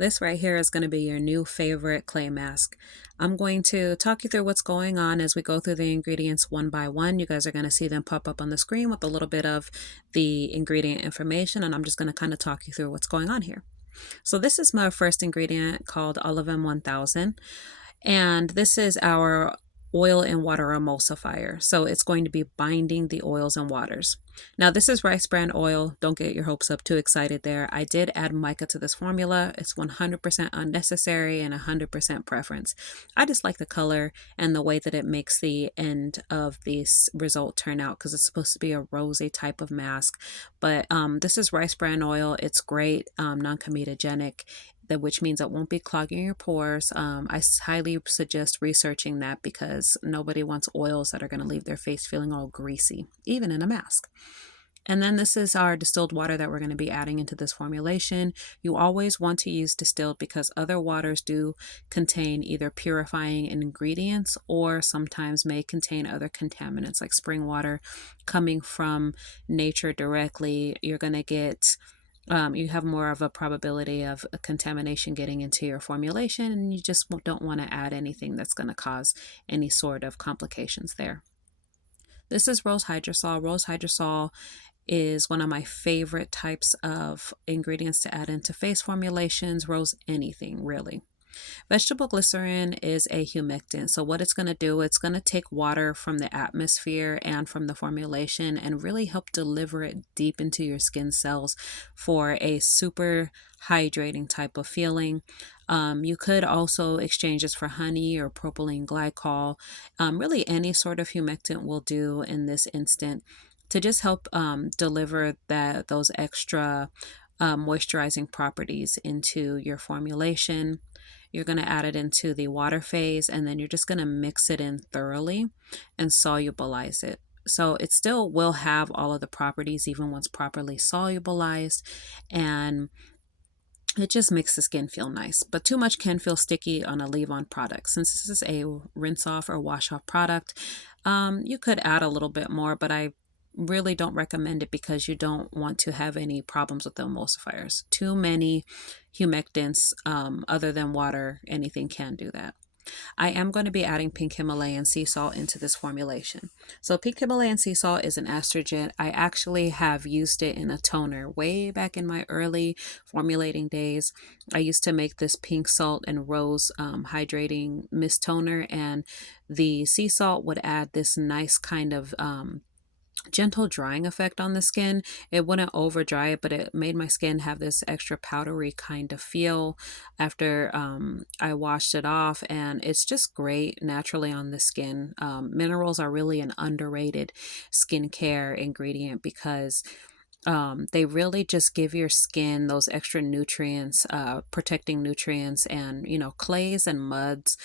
This right here is going to be your new favorite clay mask. I'm going to talk you through what's going on as we go through the ingredients one by one. You guys are going to see them pop up on the screen with a little bit of the ingredient information, and I'm just going to kind of talk you through what's going on here. So this is my first ingredient called Olivem 1000. And this is our oil and water emulsifier. So it's going to be binding the oils and waters. Now this is rice bran oil. Don't get your hopes up too excited there. I did add mica to this formula. It's 100% unnecessary and 100% preference. I just like the color and the way that it makes the end of this result turn out because it's supposed to be a rosy type of mask. But this is rice bran oil. It's great, non-comedogenic, which means it won't be clogging your pores. I highly suggest researching that because nobody wants oils that are going to leave their face feeling all greasy, even in a mask. And then this is our distilled water that we're going to be adding into this formulation. You always want to use distilled because other waters do contain either purifying ingredients or sometimes may contain other contaminants like spring water coming from nature directly. You're going to get you have more of a probability of a contamination getting into your formulation, and you just don't want to add anything that's going to cause any sort of complications there. This is rose hydrosol. Rose hydrosol is one of my favorite types of ingredients to add into face formulations, rose anything really. Vegetable glycerin is a humectant. So what it's going to do, it's going to take water from the atmosphere and from the formulation and really help deliver it deep into your skin cells for a super hydrating type of feeling. You could also exchange this for honey or propylene glycol. Really any sort of humectant will do in this instant to just help deliver those extra moisturizing properties into your formulation. You're going to add it into the water phase, and then you're just going to mix it in thoroughly and solubilize it. So it still will have all of the properties even once properly solubilized, and it just makes the skin feel nice. But too much can feel sticky on a leave-on product. Since this is a rinse-off or wash-off product, you could add a little bit more, but I really don't recommend it because you don't want to have any problems with the emulsifiers. Too many humectants, other than water, anything can do that. I am going to be adding pink Himalayan sea salt into this formulation. So pink Himalayan sea salt is an astringent. I actually have used it in a toner way back in my early formulating days. I used to make this pink salt and rose hydrating mist toner, and the sea salt would add this nice kind of gentle drying effect on the skin. It wouldn't over dry it, but it made my skin have this extra powdery kind of feel after I washed it off, and it's just great naturally on the skin. Minerals are really an underrated skincare ingredient because they really just give your skin those extra nutrients, protecting nutrients, and clays and muds,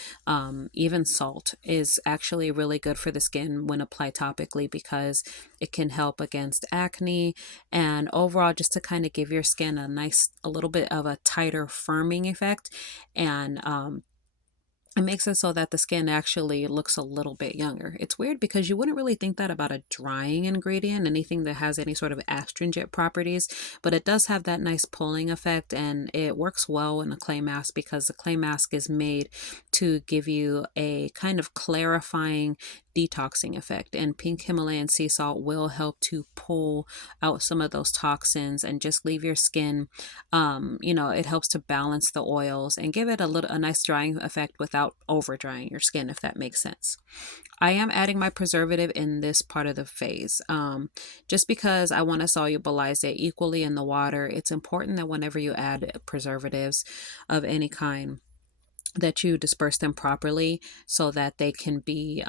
even salt is actually really good for the skin when applied topically because it can help against acne and overall just to kind of give your skin a little bit of a tighter firming effect, and it makes it so that the skin actually looks a little bit younger. It's weird because you wouldn't really think that about a drying ingredient, anything that has any sort of astringent properties, but it does have that nice pulling effect, and it works well in a clay mask because the clay mask is made to give you a kind of clarifying detoxing effect, and pink Himalayan sea salt will help to pull out some of those toxins and just leave your skin, it helps to balance the oils and give it a nice drying effect without over drying your skin, if that makes sense. I am adding my preservative in this part of the phase, just because I want to solubilize it equally in the water. It's important that whenever you add preservatives of any kind, that you disperse them properly so that they can be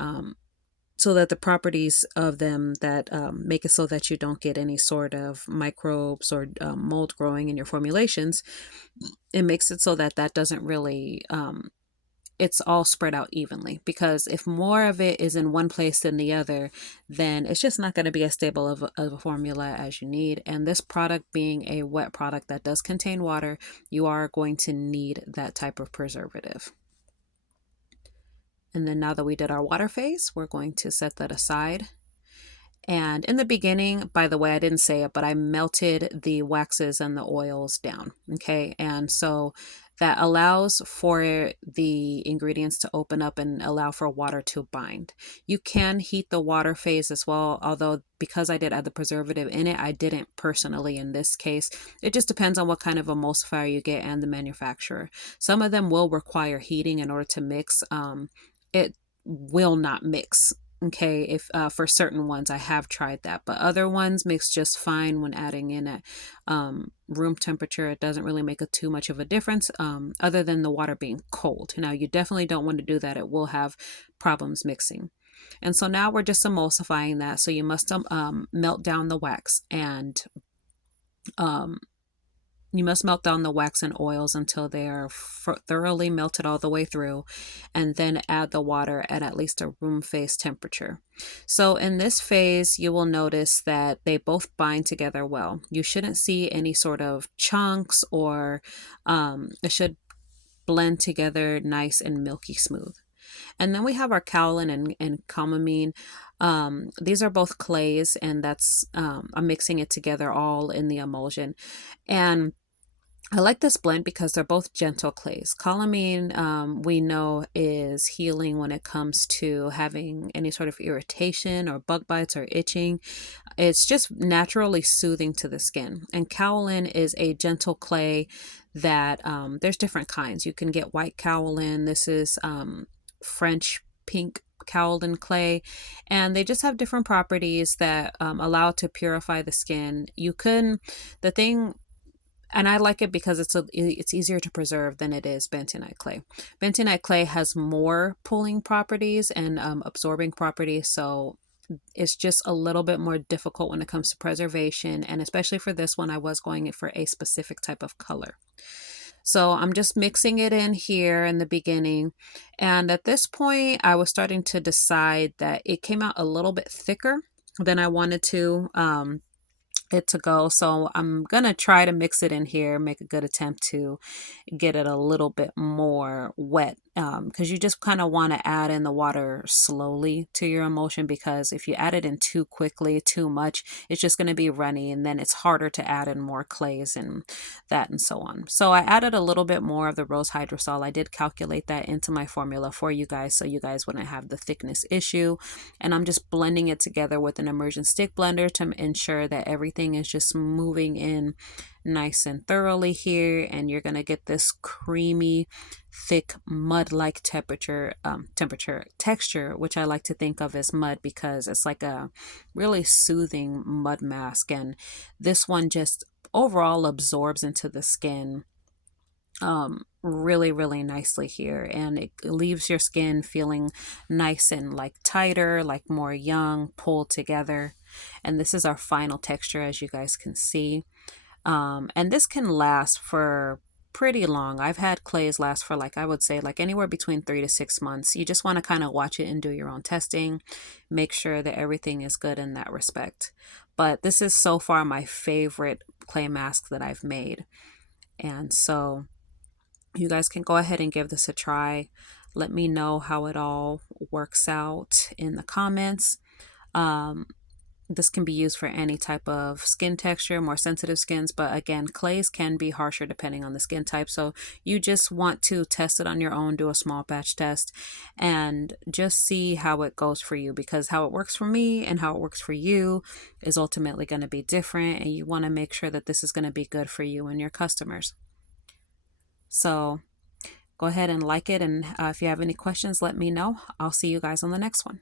so that the properties of them that make it so that you don't get any sort of microbes or mold growing in your formulations, it makes it so that that doesn't really it's all spread out evenly, because if more of it is in one place than the other, then it's just not going to be as stable of a formula as you need. And this product being a wet product that does contain water, you are going to need that type of preservative. And then now that we did our water phase, we're going to set that aside. And in the beginning, by the way, I didn't say it, but I melted the waxes and the oils down. Okay. And so that allows for the ingredients to open up and allow for water to bind. You can heat the water phase as well, although because I did add the preservative in it, I didn't personally in this case. It just depends on what kind of emulsifier you get and the manufacturer. Some of them will require heating in order to mix. It will not mix. Okay, if for certain ones I have tried that, but other ones mix just fine when adding in at room temperature. It doesn't really make too much of a difference, other than the water being cold. Now you definitely don't want to do that. It will have problems mixing. And so now we're just emulsifying that. So you must melt down the wax, and um, you must melt down the wax and oils until they are thoroughly melted all the way through, and then add the water at least a room phase temperature. So in this phase, you will notice that they both bind together well. You shouldn't see any sort of chunks, or it should blend together nice and milky smooth. And then we have our kaolin and chamomine. These are both clays, and that's I'm mixing it together all in the emulsion. And I like this blend because they're both gentle clays. Calamine, we know, is healing when it comes to having any sort of irritation or bug bites or itching. It's just naturally soothing to the skin. And kaolin is a gentle clay that there's different kinds. You can get white kaolin. This is French pink kaolin clay, and they just have different properties that allow it to purify the skin. The thing, and I like it because it's easier to preserve than it is bentonite clay. Bentonite clay has more pulling properties and absorbing properties, so it's just a little bit more difficult when it comes to preservation. And especially for this one, I was going for a specific type of color. So I'm just mixing it in here in the beginning. And at this point, I was starting to decide that it came out a little bit thicker than I wanted it to go. So I'm gonna try to mix it in here, make a good attempt to get it a little bit more wet, because you just kind of want to add in the water slowly to your emulsion, because if you add it in too quickly, too much, it's just going to be runny, and then it's harder to add in more clays and that and so on. So I added a little bit more of the rose hydrosol. I did calculate that into my formula for you guys, so you guys wouldn't have the thickness issue. And I'm just blending it together with an immersion stick blender to ensure that everything is just moving in nice and thoroughly here, and you're going to get this creamy, thick mud-like texture, which I like to think of as mud, because it's like a really soothing mud mask. And this one just overall absorbs into the skin really nicely here, and it leaves your skin feeling nice and like tighter, like more young, pulled together. And this is our final texture, as you guys can see. And this can last for pretty long. I've had clays last for, like, I would say like anywhere between 3 to 6 months. You just want to kind of watch it and do your own testing, make sure that everything is good in that respect. But this is so far my favorite clay mask that I've made. And so you guys can go ahead and give this a try. Let me know how it all works out in the comments. This can be used for any type of skin texture, more sensitive skins, but again, clays can be harsher depending on the skin type. So you just want to test it on your own, do a small batch test, and just see how it goes for you, because how it works for me and how it works for you is ultimately going to be different, and you want to make sure that this is going to be good for you and your customers. So go ahead and like it, and if you have any questions, let me know. I'll see you guys on the next one.